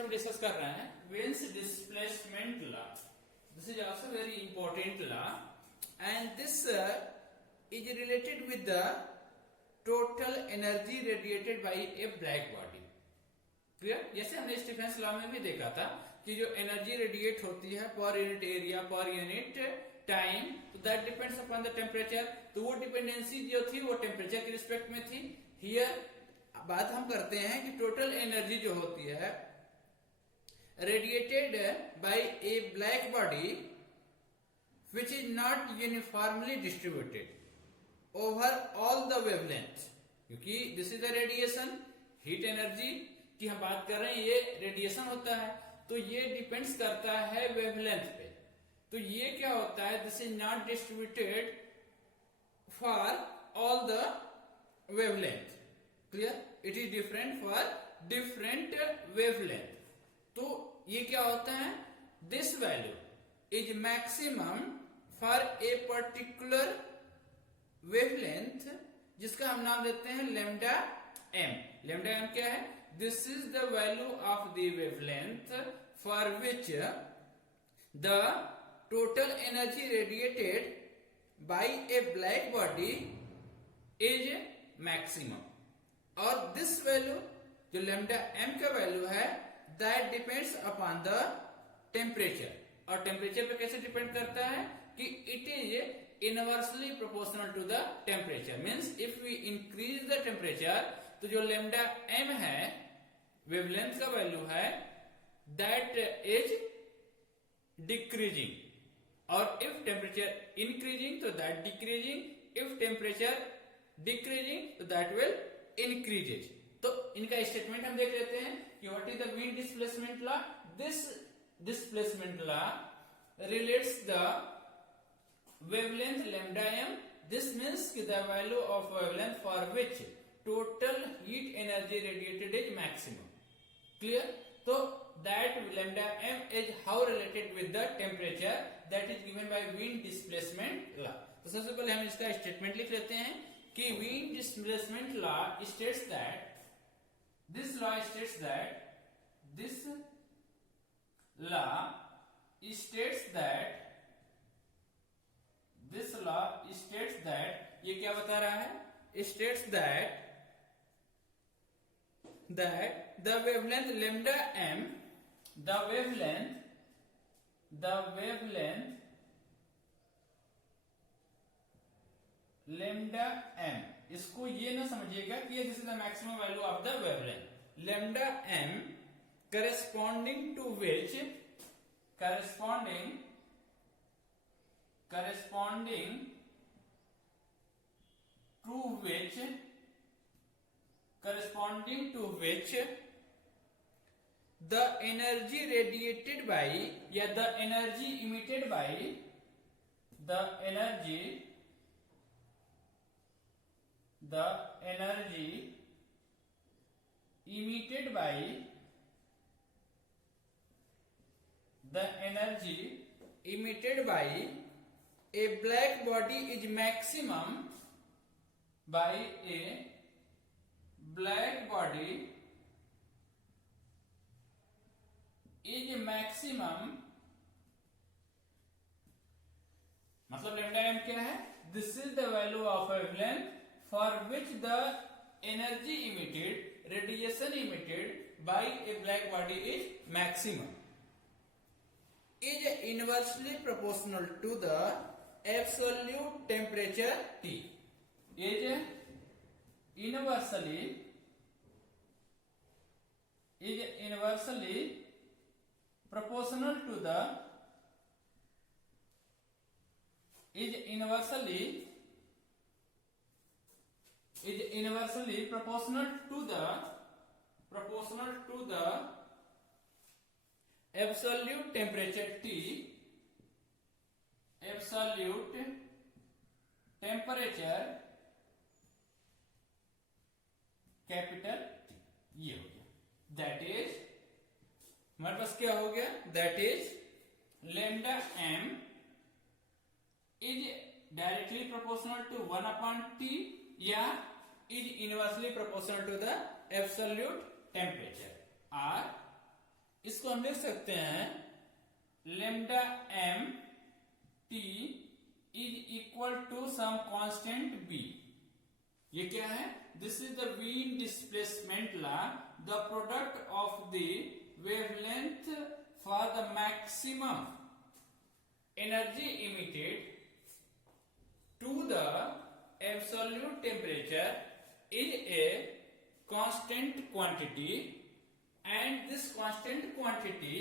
हम डिस्कस कर रहे हैं Wien's displacement law. This is also very important law, and this is related with the total energy radiated by a black body. Clear? जैसे हमने Stephen's law में भी देखा था कि जो एनर्जी रेडिएट होती है पर यूनिट एरिया पर यूनिट टाइम, तो that depends upon the temperature. तो वो डिपेंडेंसी जो थी वो टेम्परेचर के रिस्पेक्ट में थी. हियर बात हम करते हैं कि टोटल एनर्जी जो होती है radiated by a black body which is not uniformly distributed over all the wavelength. क्योंकि this is the radiation, heat energy की हम बात कर रहे हैं, ये रेडिएशन होता है, तो ये डिपेंड्स करता है वेवलेंथ पे. तो ये क्या होता है, this is not distributed for all the wavelength. Clear? It is different for different wavelength. तो ये क्या होता है, this value is maximum for a particular wavelength, जिसका हम नाम देते हैं लेमडा एम. लेमडा एम क्या है, this is the value of the wavelength for which the total energy radiated by a black body is maximum. और this value जो lambda M का वैल्यू है that depends upon the temperature. और temperature पे कैसे depend करता है कि it is inversely proportional to the temperature. Means if we increase the temperature, तो जो लेमडा एम है वेवलेंथ का वैल्यू है दैट इज डिक्रीजिंग, और इफ टेम्परेचर इंक्रीजिंग तो that decreasing, if temperature decreasing तो दैट विल इंक्रीजेज. तो इनका स्टेटमेंट हम देख लेते हैं कि what is the Wien displacement law. This displacement law relates the wavelength lambda m. This means the value of wavelength for which total heat energy radiated is maximum. Clear? So that lambda m is how related with the temperature that is given by Wien displacement law. तो सबसे पहले हम इसका statement लिख लेते हैं कि Wien displacement law states that this law states that this law states that this law states that ये क्या बता रहा है, states that the wavelength lambda m, the wavelength lambda m, इसको ये ना समझिएगा कि ये this is the maximum value of the wavelength. lambda m corresponding to which the energy radiated by या the energy emitted by the energy emitted by a black body is maximum by a black body is maximum. मतलब lambda m क्या है, this is the value of wavelength for which the energy emitted, radiation emitted by a black body is maximum, is inversely proportional to the absolute temperature T. Is inversely proportional to the absolute temperature T, absolute temperature capital T. ये हो गया, that is हमारे पास क्या हो गया, that is lambda m is directly proportional to 1/T या is inversely proportional to the absolute temperature, or इसको हम लिख सकते हैं lambda M T is equal to some constant B. ये क्या है? This is the Wien displacement law, the product of the wavelength for the maximum energy emitted to the absolute temperature is a constant quantity and this constant quantity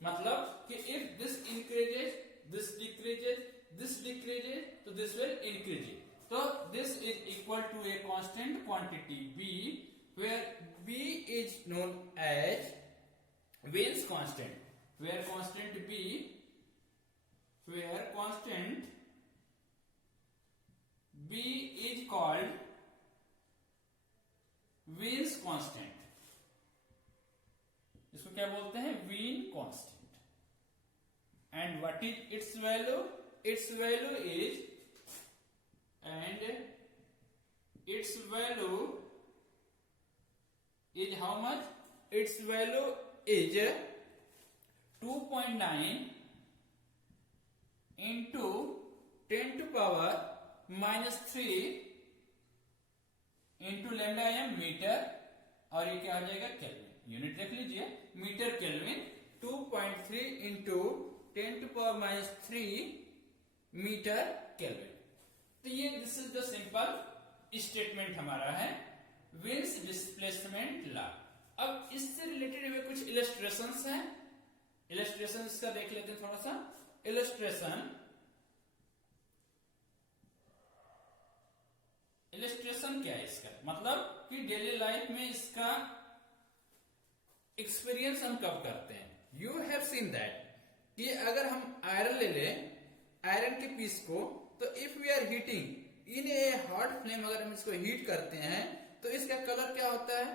मतलब कि if this increases, this decreases, this decreases, so this will increase. So this is equal to a constant quantity B, where B is known as Wien's constant, where constant B is called Wien's constant. इसको क्या बोलते हैं? Wien constant. And what is its value? Its value is how much? Its value is 2.9 into 10 to power -3 into lambda M meter, और ये क्या हो जाएगा? Kelvin. Unit देख लीजिए, meter kelvin. 2.3 into 10 to power -3 meter kelvin. तो ये this is the simple statement हमारा है विन्स डिस्प्लेसमेंट लॉ। अब इससे रिलेटेड हमें कुछ इलस्ट्रेशंस हैं, इलस्ट्रेशंस का देख लेते हैं थोड़ा सा। इलस्ट्रेशन क्या है इसका? मतलब कि डेली लाइफ में इसका एक्सपीरियंस हम कब करते हैं? यू हैव सीन दैट कि अगर हम आयरन ले लें, आयरन के पीस को, तो if we are heating in a hot flame, अगर हम इसको हीट करते हैं तो इसका कलर क्या होता है?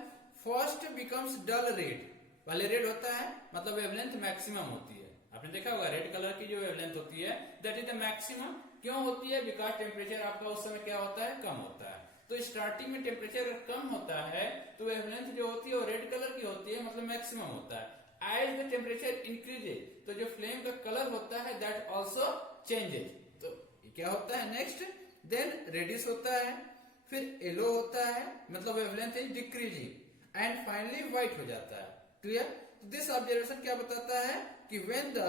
फर्स्ट बिकम्स डल रेड। पहले रेड होता है, मतलब वेवलेंथ मैक्सिमम होती है। आपने देखा होगा रेड कलर की जो वेवलेंथ होती है दैट इज द मैक्सिमम। क्यों होती है? बिकॉज टेम्परेचर आपका उस समय क्या होता है? कम होता है। तो स्टार्टिंग में टेम्परेचर कम होता है तो वेवलेंथ जो होती है वो रेड कलर की होती है, मतलब मैक्सिमम होता है। एज द टेम्परेचर इंक्रीजेज तो जो फ्लेम का कलर होता है दैट ऑल्सो चेंजेज। तो क्या होता है नेक्स्ट? देन रेडिश होता है, फिर येलो होता है, मतलब wavelength is decreasing, and finally white हो जाता है। क्लियर? दिस ऑब्जर्वेशन क्या बताता है कि when the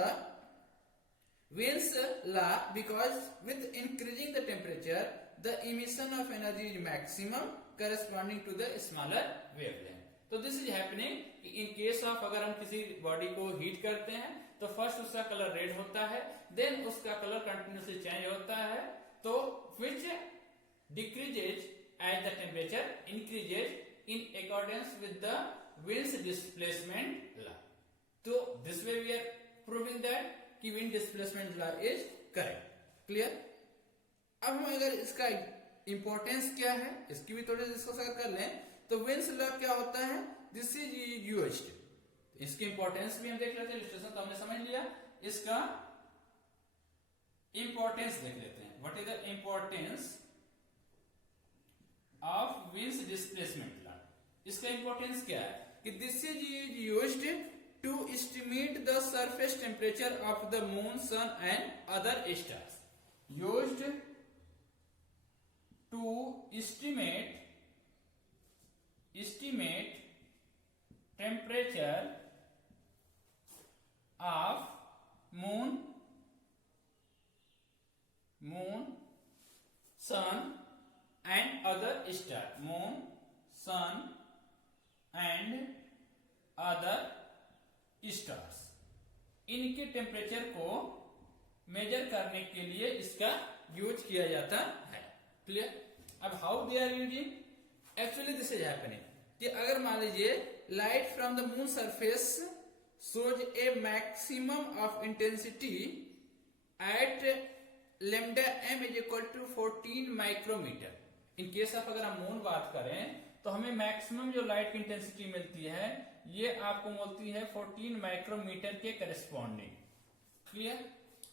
Wien's law, because with increasing the temperature, the emission of energy is maximum corresponding to the smaller wavelength. तो this is happening in case of अगर हम किसी बॉडी को हीट करते हैं तो फर्स्ट उसका कलर रेड होता है, देन उसका कलर कंटिन्यूसली चेंज होता है, तो which decreases as the temperature increases in accordance with the Wien's displacement law. तो this way we are proving that कि wind displacement law is correct. Clear? अब हम अगर इसका इंपॉर्टेंस क्या है इसकी भी थोड़ी डिस्कस अगर कर लें तो विंस लॉ क्या होता है? This is used. इसकी इंपॉर्टेंस भी हम देख लेते हैं। इलस्ट्रेशन तो हमने समझ लिया, इसका इंपॉर्टेंस देख लेते हैं। What is the importance of wins displacement law? इसका इंपॉर्टेंस क्या है कि this is used to estimate the surface temperature of the moon, sun and other stars. Used to estimate temperature of moon, sun and other star. Moon, sun and other stars, इनके temperature को major करने के लिए इसका use किया जाता है। Clear? अब how they are using? Actually this is happening कि अगर मान लीजिए light from the moon surface shows a maximum of intensity at lambda m is equal to 14 micrometer. In case of अगर हम मून बात करें तो हमें मैक्सिमम जो लाइट की इंटेंसिटी मिलती है ये आपको मिलती है 14 माइक्रोमीटर के करस्पॉन्डिंग। क्लियर?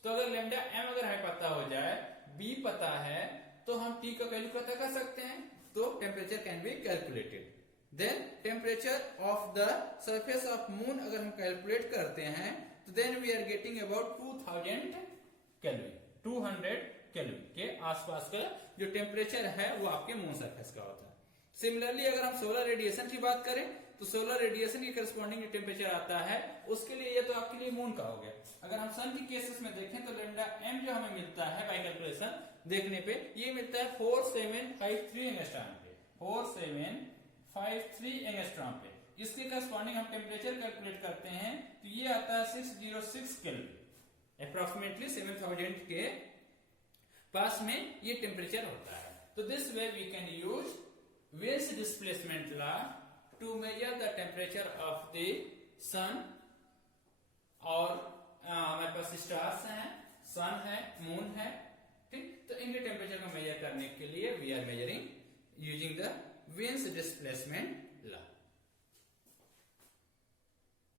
तो अगर लैम्डा m अगर हमें पता हो जाए, b पता है, तो हम t का वैल्यू पता कर सकते हैं, तो temperature can be calculated. Then temperature of the surface of moon अगर हम कैलकुलेट करते हैं तो then we are getting about 2000 kelvin, 200 kelvin के आसपास का जो टेम्परेचर है वो आपके मून सरफेस का होता है। सिमिलरली अगर हम सोलर रेडिएशन की बात करें तो सोलर रेडिएशन के करस्पॉन्डिंग जो टेम्परेचर आता है उसके लिए ये तो आपके लिए मून का हो गया। अगर हम सन की केसेस में देखें तो लैम्डा एम जो हमें मिलता है बाय कैलकुलेशन देखने पे ये मिलता है 4753 एंगस्ट्रॉम पे, 4753 एंगस्ट्रॉम पे। इसके करस्पॉन्डिंग हम टेम्परेचर कैलकुलेट करते हैं तो ये आता है 606 केल्विन, अप्रोक्सीमेटली 7000 के पास में ये टेम्परेचर होता है। तो this way we can use Wien's displacement law to measure the temperature of the sun. और हमारे पास स्टार्स हैं, सन है, मून है, ठीक। तो इनके टेम्परेचर को मेजर करने के लिए we are measuring using the Wien's displacement law.